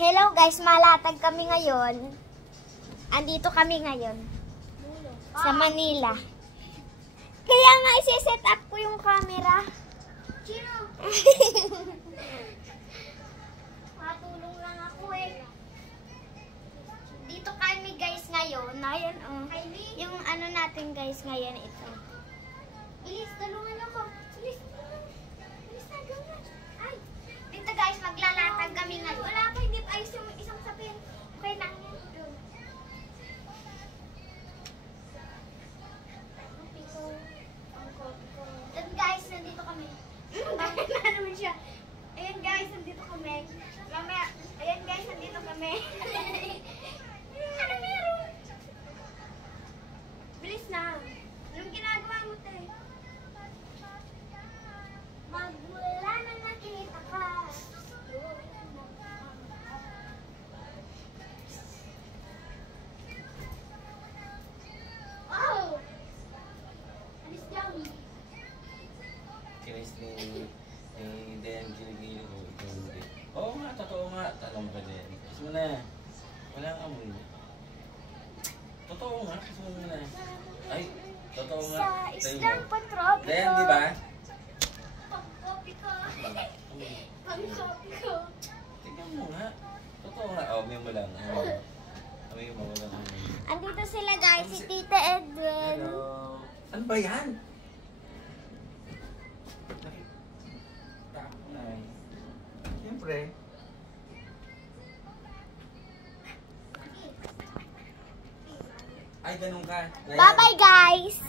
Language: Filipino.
Hello guys, malatag kami ngayon. Andito kami ngayon. Sa Manila. Kaya nga isi-set up ko yung camera. Sino? Matulong lang ako eh. Dito kami guys ngayon. Ayan oh. Yung ano natin guys ngayon ito. Bilis, tulungan ako. Bilis. Bilis na gawin. Ay. Dito guys, maglalatag kami ngayon. Wala kayo, hindi ayos yung isang sapin. Okay lang yan. Then guys, nandito kami. Bakit na naman siya? Ayan guys, nandito kami. Mamaya, ayan guys, nandito kami. Ano meron? Bilis na. Anong ginagawa mo, te? Magmula na nakita ka. Oh! Alis Johnny. Kinis ni Dan Gili-Gili ko. Oo nga, totoo nga. Tanong ka din. Kiss mo na. Walang amoy. Totoo nga, kiss mo na. Ay, totoo nga. Sa islang patropiko. Dan, di ba? Pang-copy ko. Pang-copy ko. Tingnan mo nga. Totoo nga. Oh, amoy mo lang. Amoy mo, walang amoy. Andito sila guys, si Tita Edwin. Hello. Ano ba yan? Siyempre. Ay, ganun ka. Bye-bye guys!